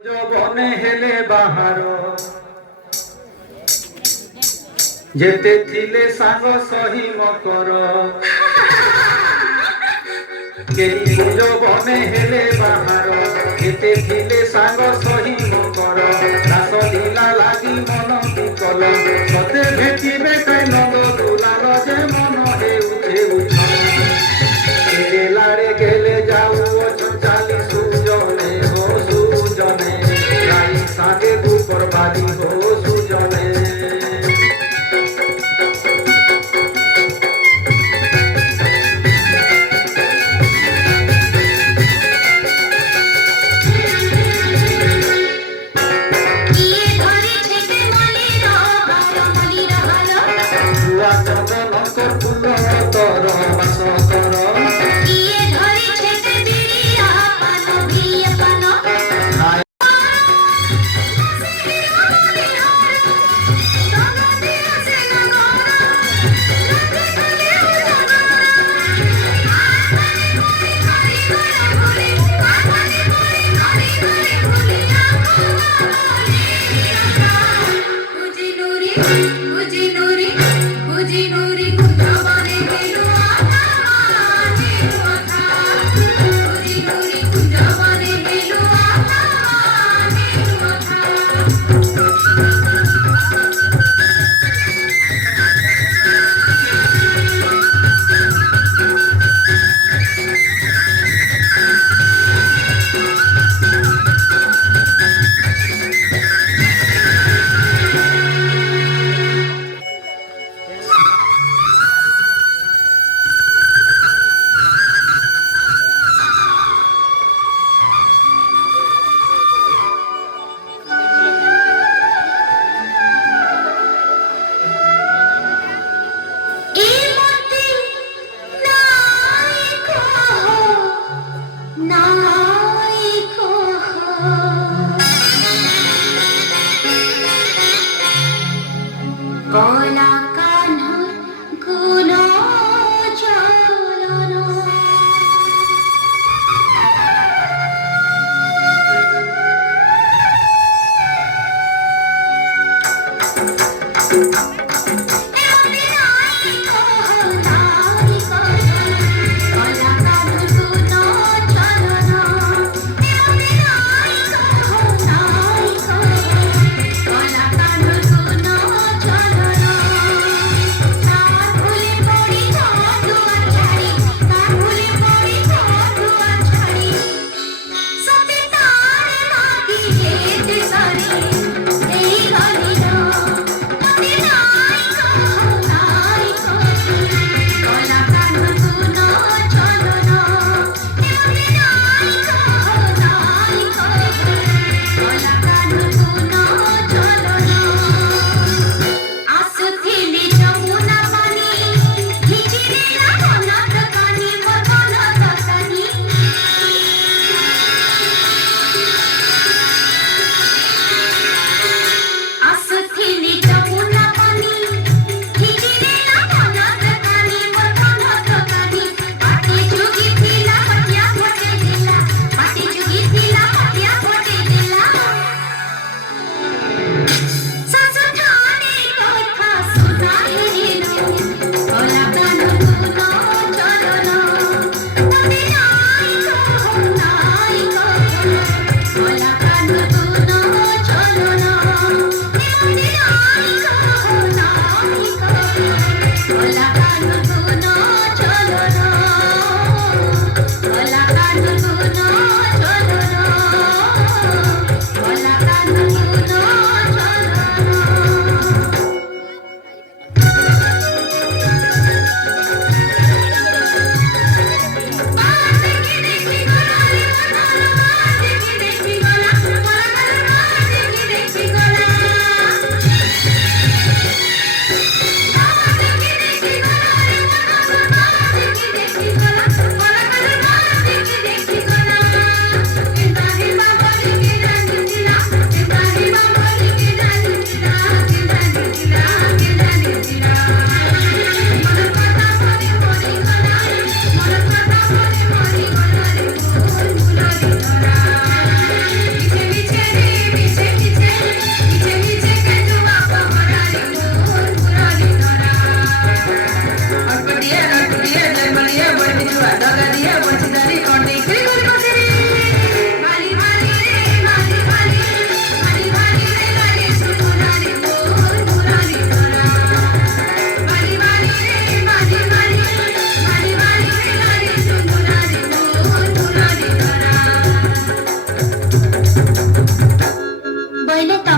যৌবনে হেলে বাহার যেতে থিলে সাঙ্গ সহি মকর কেহি যৌবনে হেলে বাহার যেতে থিলে সাঙ্গ সহি মকর রাস লীলা লাগি মন বিকল সতে ভেটিবে কাই নদ দুলাল যে মন হেউছে উছল লাড়ে গেলে যাও চালি সুজনে হো সুজনে রাই সাগে দুপর বাড়ি হো সুজনে চন্দনকর ফুল তর বাস কর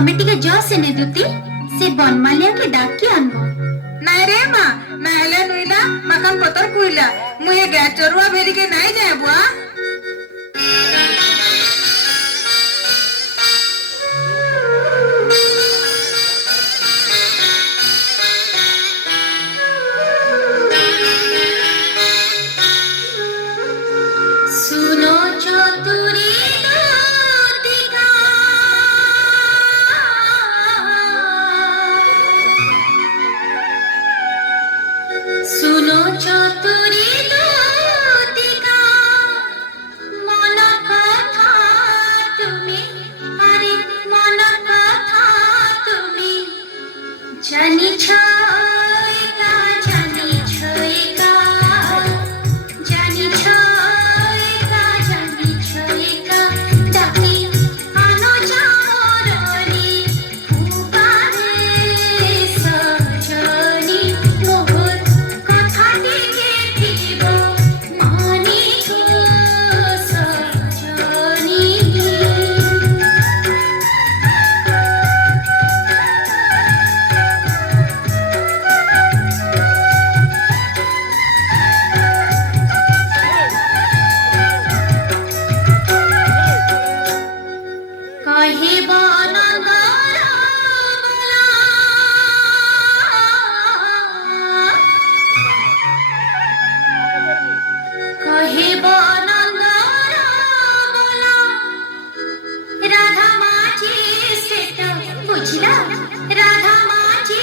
तमे टिके जो से ने दुती से बनमालिया के डाक के आनबो नहीं रे माँ नहले नुइला मकान पतर कुइला मुझे गैस चरुआ भेरी के नहीं जाए बुआ सुनो चतुरी दूतिका सुनो चतुरी दूतिका मन कथा तुमी अरे मन कथा तुमी जानी छयका जानी छयका जानी छयका जानी छयका डाकी आनो जामरनी फुकारे सजनी मोहर कथा टिके थिबो मानी सजनी कहे बनंदर बोला कहे बनंदर बोला राधा माझी सेट बुझला राधा माझी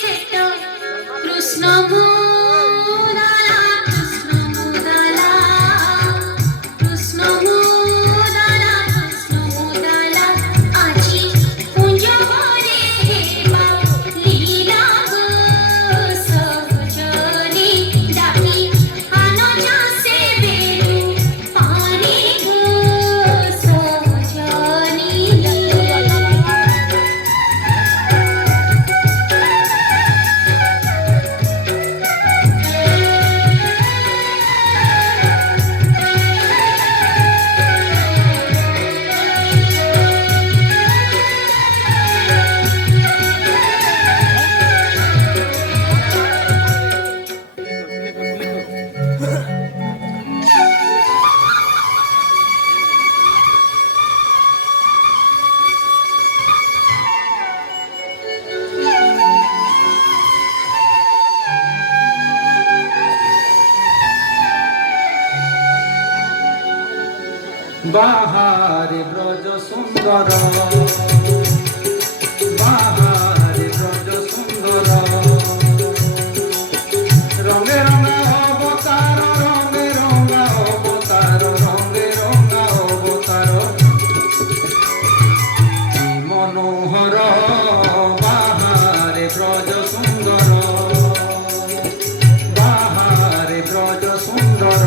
सेट कृष्ण मुदाला कृष्ण मुदाला कृष्ण मुदाला कृष्ण मुदाला आजी कुंज भरे हेमा लीला गो सजनी डाकी आनो जासे बेरू पानी गो सजनी বাহারে ব্রজ সুন্দর বাহারে ব্রজ সুন্দর রঙে রঙা অবতার রঙে রঙা অবতার রঙে রঙা অবতার কি মনোহর বাহারে ব্রজ সুন্দর বাহারে ব্রজ সুন্দর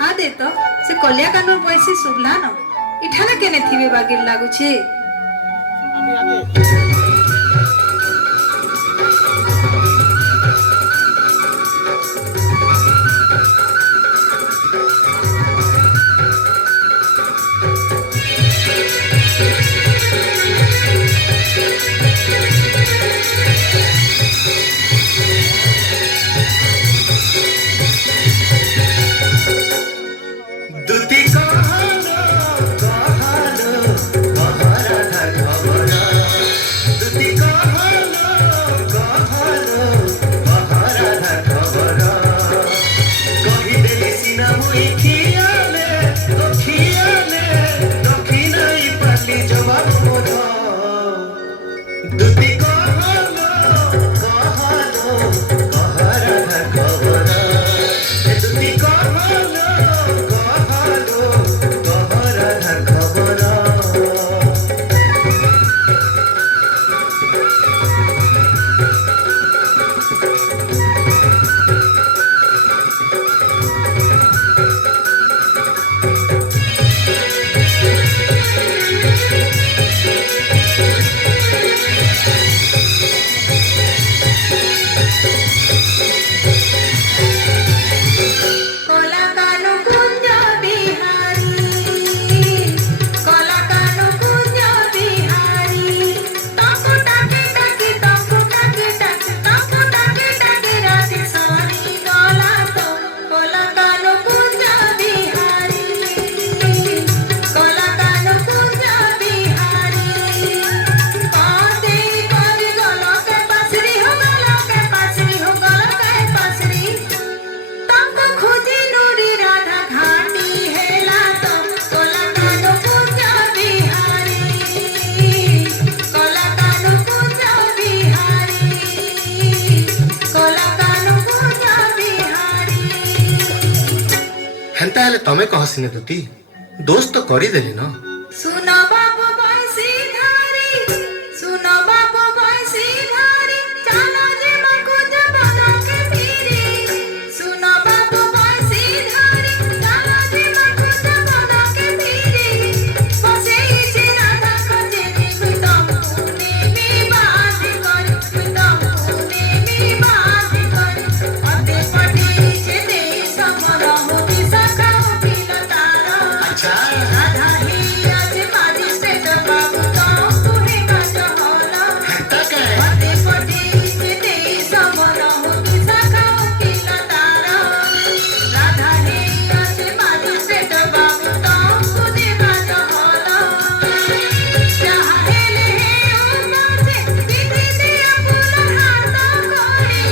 हाँ दे तो से कलिया कानून पैसे शुभला न इठाना केने थिबे बागिर लागू छे দুতি কাহালো কাহালো মহারাধা খবর দুতি কাহালো কাহালো মহারাধা খবর কহিদেলি সিনা মুই খিয়ালে দক্ষিণাই পালি জবাব মোর দুতি কাহালো কাহালো মহারাধা খবর দুতি কাহালো কাহালো মহারাধা খবর तमे कह सिने दुती दोस्त तो करी देली न। सुनो बाबू बंसी धारी, सुनो बाबू बंसी धारी, चलो जे मकुज बना के पीरी। सुनो बाबू बंसी धारी, चलो जे मकुज बना के पीरी। बसे इचे राधा कजे निगुतम नेमी बात करी, गुतम नेमी बात करी। अते पटे इचे दे समरा होती सखाओ पिला तारा। अच्छा राधा ही आज मारी से बाबू तो तुहे गज होला। हटा के पटे पटे इचे दे समरा होती सखाओ पिला तारा। राधा ही आज मारी से बाबू तो तुहे गज होला। जहाँ हेले हे उमासे दीदी दिया फूल हाथ कोई।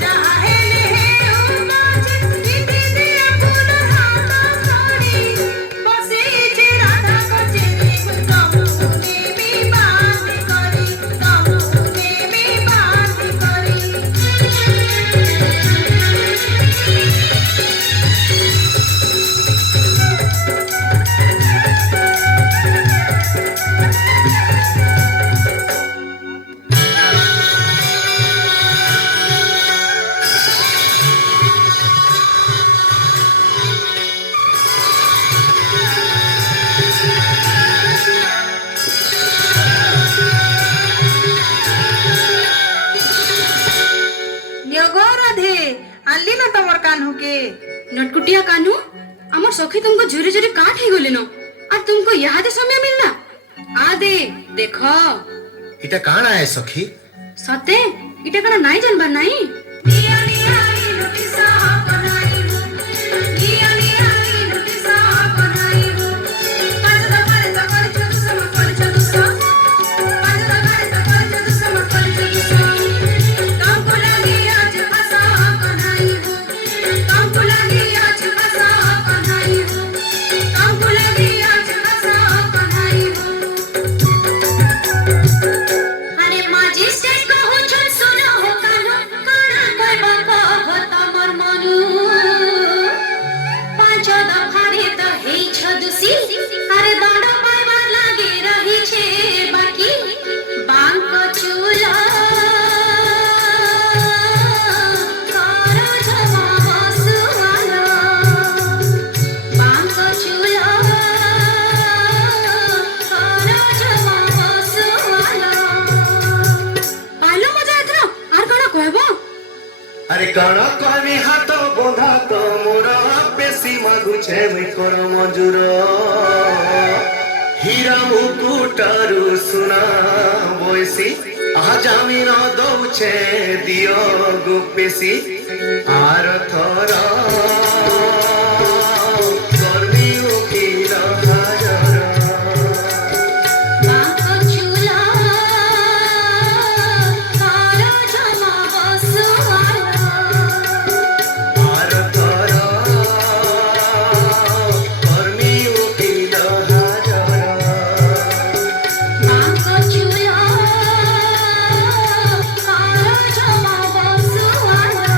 जहाँ हेले हे उमासे दीदी दिया फूल हाथ कोई। बसे इचे राधा कजे निगुतम नेमी बात करी, तम नेमी बात करी। न्योगो राधे आनली ना तमर कान्हू के। नटकुटिया कानू हमर सखी तुमको झुरे झुरे काट ही गले न और तुमको यहाँ दे समय मिलना आ दे देखो इटा काना है सखी। सते इटा कना नाई जानबार नाई। निया निया लुटी साहा बनाई हूँ, निया निया लुटी साहा बनाई हूँ। पांचदा करे ता करे चतु सम करे चतु सम, पांचदा करे ता करे चतु सम करे चतु सम। तुमको लगी आज फसा बनाई हूँ, तुमको लगी आज फसा बनाई हूँ, तुमको लगी आज फसा बनाई हूँ। अरे माजी से कहू छन सुनो हो कानो काना कोई बाबा हो तमर मनु पांच दफारे त हे छ दुसी अरे दंड पाइबा लागे रही छे बाकी बांक चूला करो जमा बसुवाला बांक चूला करो जमा बसुवाला पालो मजा एथरा आर कणा कहबो। अरे कण कहमी हाथ बंधा तो मोर बेसी मधुछे मुई कर मजूर हीरा मुकुटारू सुना बयसी आज आमी न दौछे दियो गुपेसी आर थर करमी उकिल हाजर। बांक चूला करो जमा बसुवाला आर थर करमी उकिल हाजर। बांक चूला करो जमा बसुवाला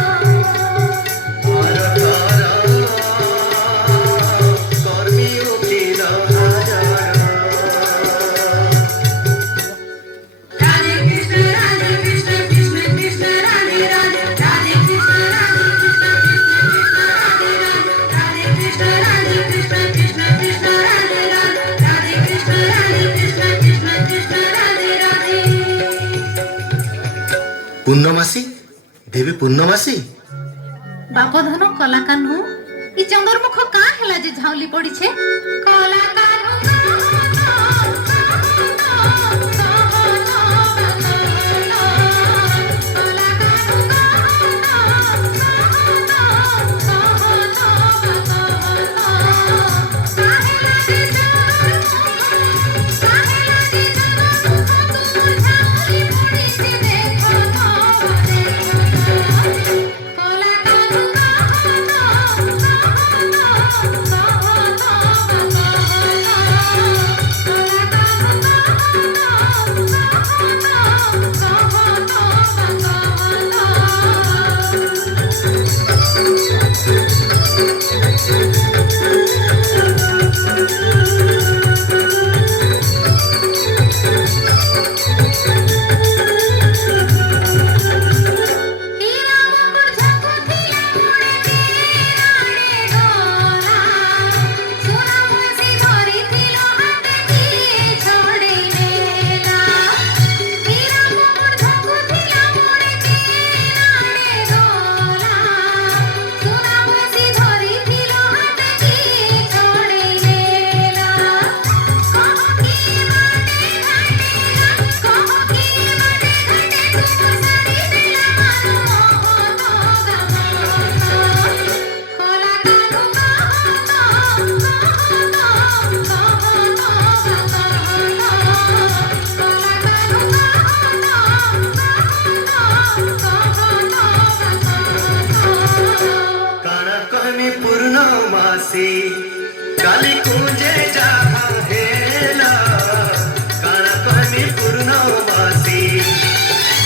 ପୂର୍ଣ୍ଣମାସୀ ଦେବୀ ପୂର୍ଣ୍ଣମାସୀ ବାପ ଧନ କଲା କାହ୍ନୁ ଇ ଚନ୍ଦର ମୁଖ କାଁ ହେଲା ଯେ ଝାଉଲି ପଡିଛେ କଲା काली कुंजे जहा हेला काना कहमी पूर्णमासी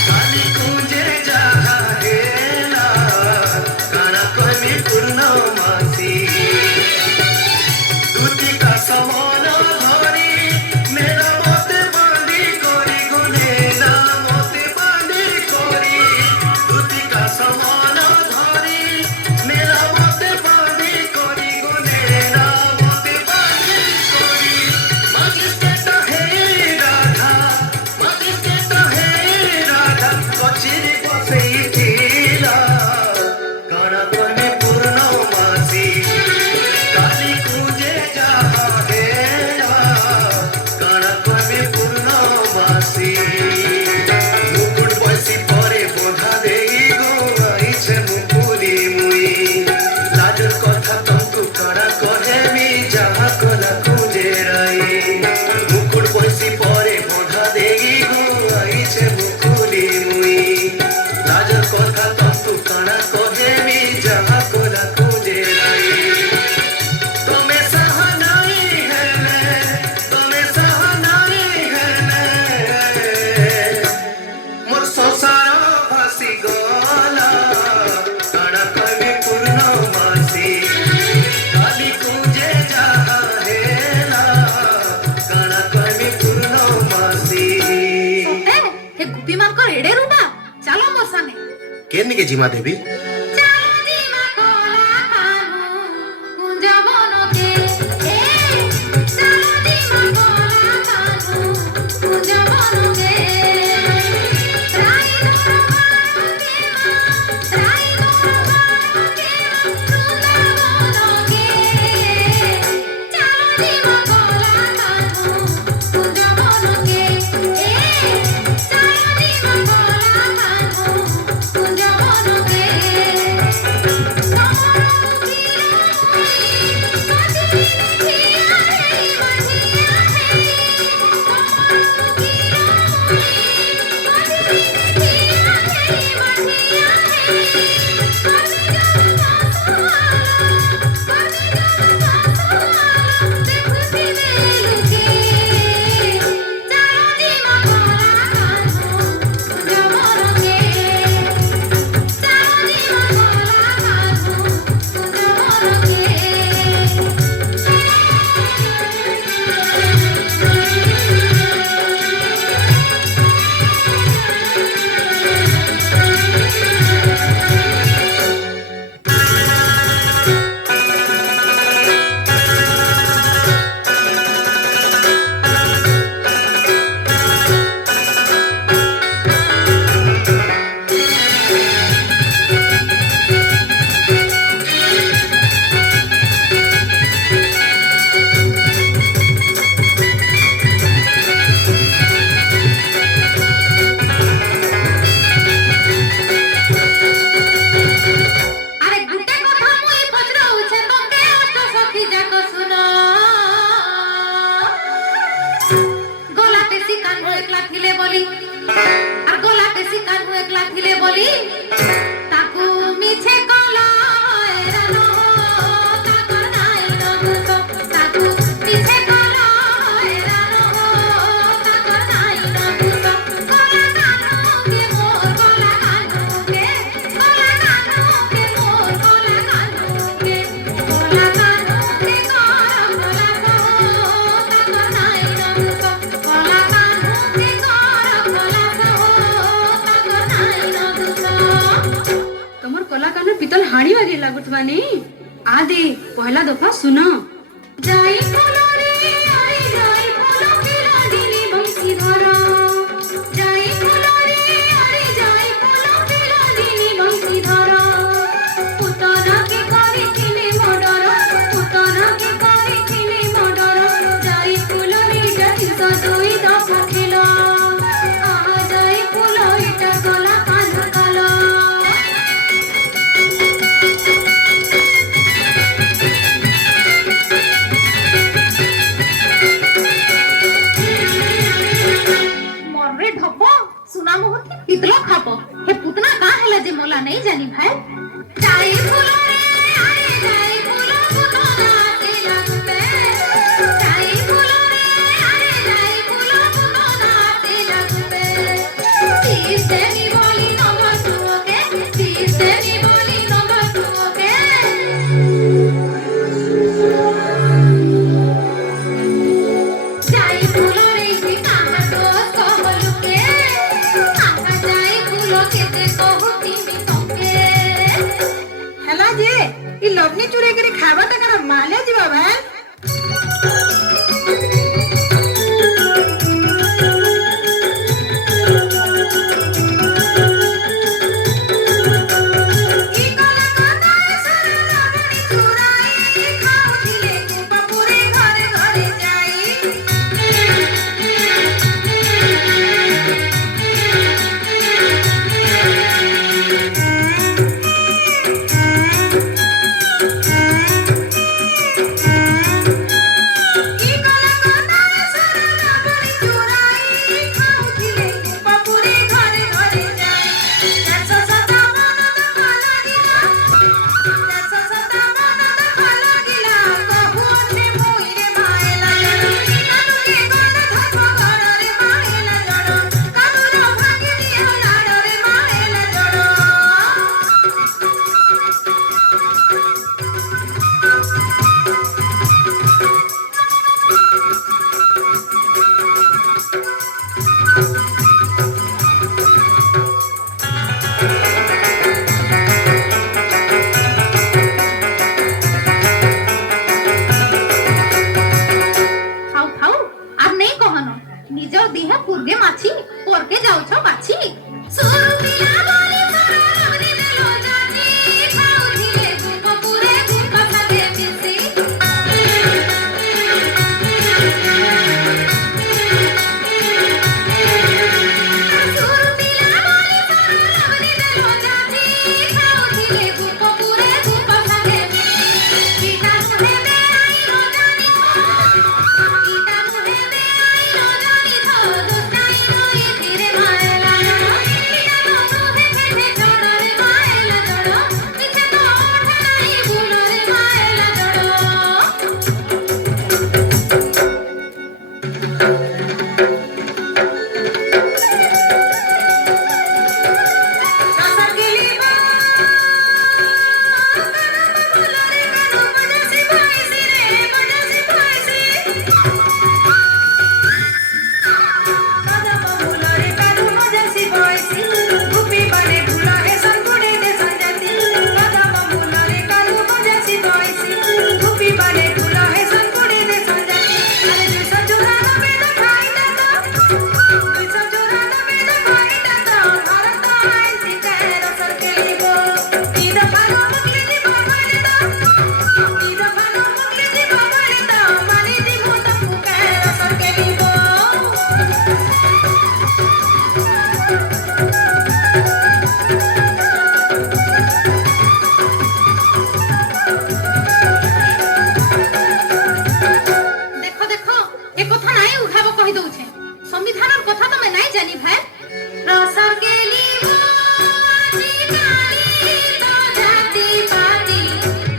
काली कुंजे जहा हेला काना कहमी पूर्णमासी दूती का समान धरी मेरा मते बांधी करी गुने ना मते बांधी करी दूती का समान धरी मेरा मते बांधी करी गुने ना मते बांधी करी मजिस्ट्रेट हे राधा कचेरी बसेई थिला काना कहमी पूर्णमासी काली कुंजे जहा हेला काना कहमी पूर्णमासी मुकुट बसी परे बोधा देई गो आइछे मुकुली मुई लाजर कथा तंतु काना कहेमी जहा कला कुंजे राई मुकुट बसी परे बोधा देई गो आइछे मुकुली मुई लाजर कथा तंतु काना कहेमी जहा कला कुंजे राई तुम्हें सहनाई है तुम्हें सहनाई है मोर संसार भासी गला काना कहमी पूर्णमासी काली कुंजे जहा हेला काना कहमी पूर्णमासी हे गुपी मान को एडे रूबा चलो मोर संगे केनी के जीमा देवी चलो जीमा कोला खानु कुंज बनके ए चलो जीमा कोला खानु कुंज बनके राई दो बनके राई दो बनके कुंज बनके चलो जीमा कोला खानु कुंज बनके ए चलो जीमा कोला खानु कुंज बनके हाणी वागे लागुतवा ने आदे पहला दफा सुनो जाई फुलो रे आई जाई फुलो पिला दिनी बंसी धरा जाई फुलो रे आई जाई फुलो पिला दिनी बंसी धरा पुतना के करे किने मर्डर पुतना के करे किने मर्डर जाई फुलो रे जाई सदोई दफा खेला आ जाई फुलो इटा गला कान काला सुना मोहती पितला खापो हे पुतना का हैला जे मोला नहीं जानी भाई जाई फुलो रे आई जाई फुलो पुतना के लगबे जे ई लवनी चुरे के खावा त कर माले जीवा भाई ई कला कना सर लवनी चुराई खाउथिले कुपपुरे घरे घरे ई कला कना सर लवनी चुराई खाउथिले कुपपुरे घरे घरे जाई 457 दफा लागिला 457 दफा लागिला कहू अछि मोइरे मायला कानुके गंध धप घर रे मायला जड़ कानुर भागी दिया लाड़ रे मायला जड़ খাও খাও আর নেই কহনো নিজ দেহ পূর্বে মাছি পরকে যাওছ বাছি সুরু পিলা বলি সরা রবনি দেলো জাতি খাউছিলে কুপপুরে কুপথা দে মিশি সুরু পিলা বলি সরা রবনি দেলো জাতি খাউছিলে কুপপুরে কুপথা দে মিশি পিতা মুহে আই রজানি পিতা মুহে আই রজানি দুটাই নই ধীরে মায়লা পিতা মুহে ফেটে জড়রে মায়লা জড় পিছে তো ওঠে নাই বুলরে মায়লা জড় কাসার গেলিবা কানা বুলরে কানু মজসি পাইছি রে মজসি পাইছি কানা বুলরে কানু মজসি পাইছি গুপি বনে ভুলা হে সনকুড়ে দে সঞ্জতি কানা বুলরে কানু মজসি পাইছি গুপি বনে ভুলা হে সনকুড়ে দে সঞ্জতি আরে 294 দেখাইতা তো 294 দেখাইতা তো ভারত আইছি তের সর গেলিবো ই দফানো মুকলি দিবা মারিতা ই দফানো মুকলি দিবা মারিতা মানি দিমু তো পুকের সর গেলিবো দেখো দেখো এ কথা নাই উঠাব কহি দউছে সংবিধানের কথা তুমি নাই জানি ভাই রসর গেলিব আজি কালি তো জাতি পাতি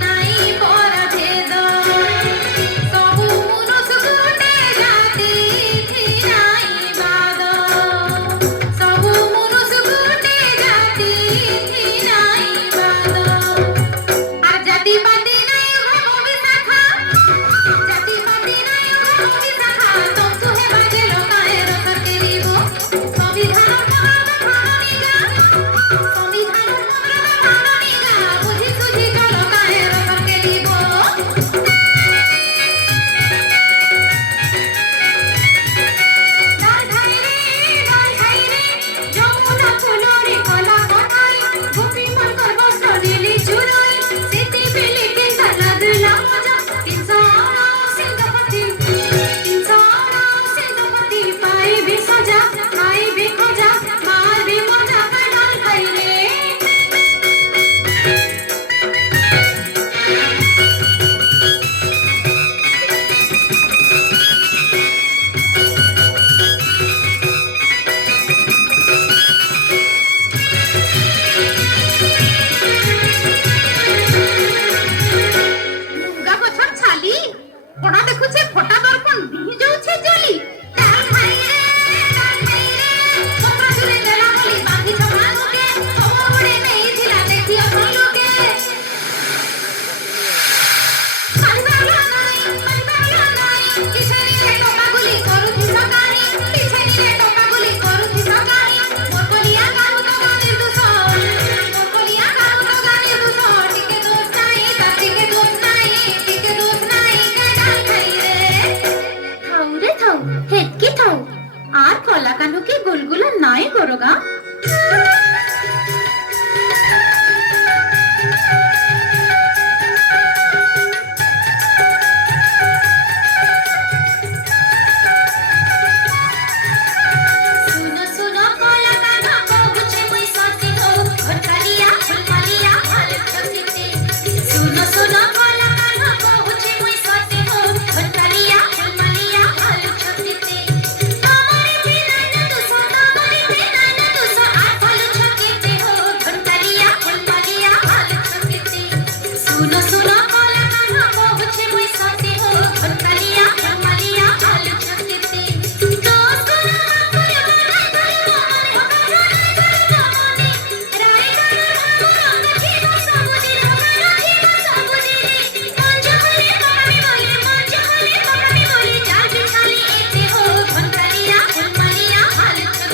নাই পরাভেদ সবু মনুষ গুটে জাতি নাই বাদ সবু মনুষ গুটে জাতি নাই বাদ আর জাতি পাতি নাই উঠাব বিশাখা জাতি পাতি নাই উঠাব বিশাখা তন্তু হে বাজে লোকায়ে রসর গেলিব সংবিধান বুঝি সুঝি লোকায়ে রসর গেলিব ডাল খাই রে যমুনা ফুলরে কলা কথাই গোপী মনকর বস্ত্র নীলি চুরাই সিটি বেলি কেন্টা লাগলা মজা তিনসারা সিন্ধপতি পাইবি সজা খাইবি খোঁজা মারবি মজা ডাল খাই রে মুগা গছর ছালি কোনা দেখুছে ফটা দর্পণ দিহি যাউছে জলি ডাল খাই রে পত্র ঝুলে গেলা বলি বাঁধি ছমানুকে খবরে নেই ছিলা দেখিও লোকে পারিবালা নাই কিছে নিয়ে টকা গুলি করুছি সকানি পিছে নিয়ে টকা গুলি করুছি সকানি মোর কলিয়া কাহু তো গানির দুষ মোর কলিয়া কাহু তো গানির দুষ টিকে দোষ নাই করগা सुनो सुनो कोला कान्हा बहुछे मुई सती हो घरकालिया फुलकालिया भाल छकिते सुनो सुनो कोला कान्हा बहुछे मुई सती हो घरकालिया फुलकालिया भाल छकिते तमरे बिना न दुसो तमरे बिना न दुसो आ भाल छकिते हो घरकालिया फुलकालिया भाल छकिते सुनो सुनो कोला कान्हा बहुछे मुई सती हो घरकालिया फुलकालिया भाल छकिते दोस्त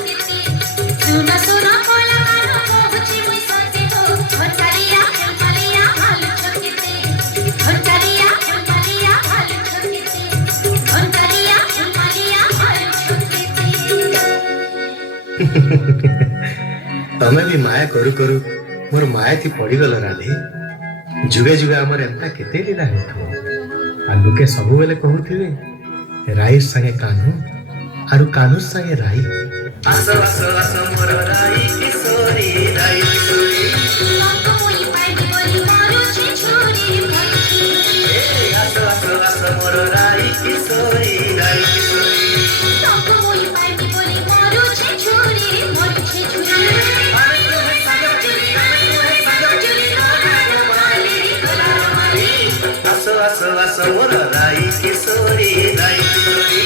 सुना सुना कोला कान्हा बहुछे मुई सती हो घरकालिया फुलकालिया भाल छकिते घरकालिया फुलकालिया भाल छकिते घरकालिया फुलकालिया भाल छकिते तमे भी माया करू करू मोर माया थी पड़ीगल राधे जुगे जुगे आमर एंता केते लीला हेतु आ लोके सबु बेले कहूथिबे राई संगे कान्हू आरु कान्हू संगे राई आसो आसो आसो मोर राई किशोरी राई किशोरी लाको मुई पाइबे बोली मारुछे छुरी भक्ति आसो आसो आसो मोर राई किशोरी राई किशोरी लाको मुई पाइबे बोली मारुछे छुरी छुरी अरे तुम्हें सागर चुरी आसो आसो आसो मोर राई किशोरी राई किशोरी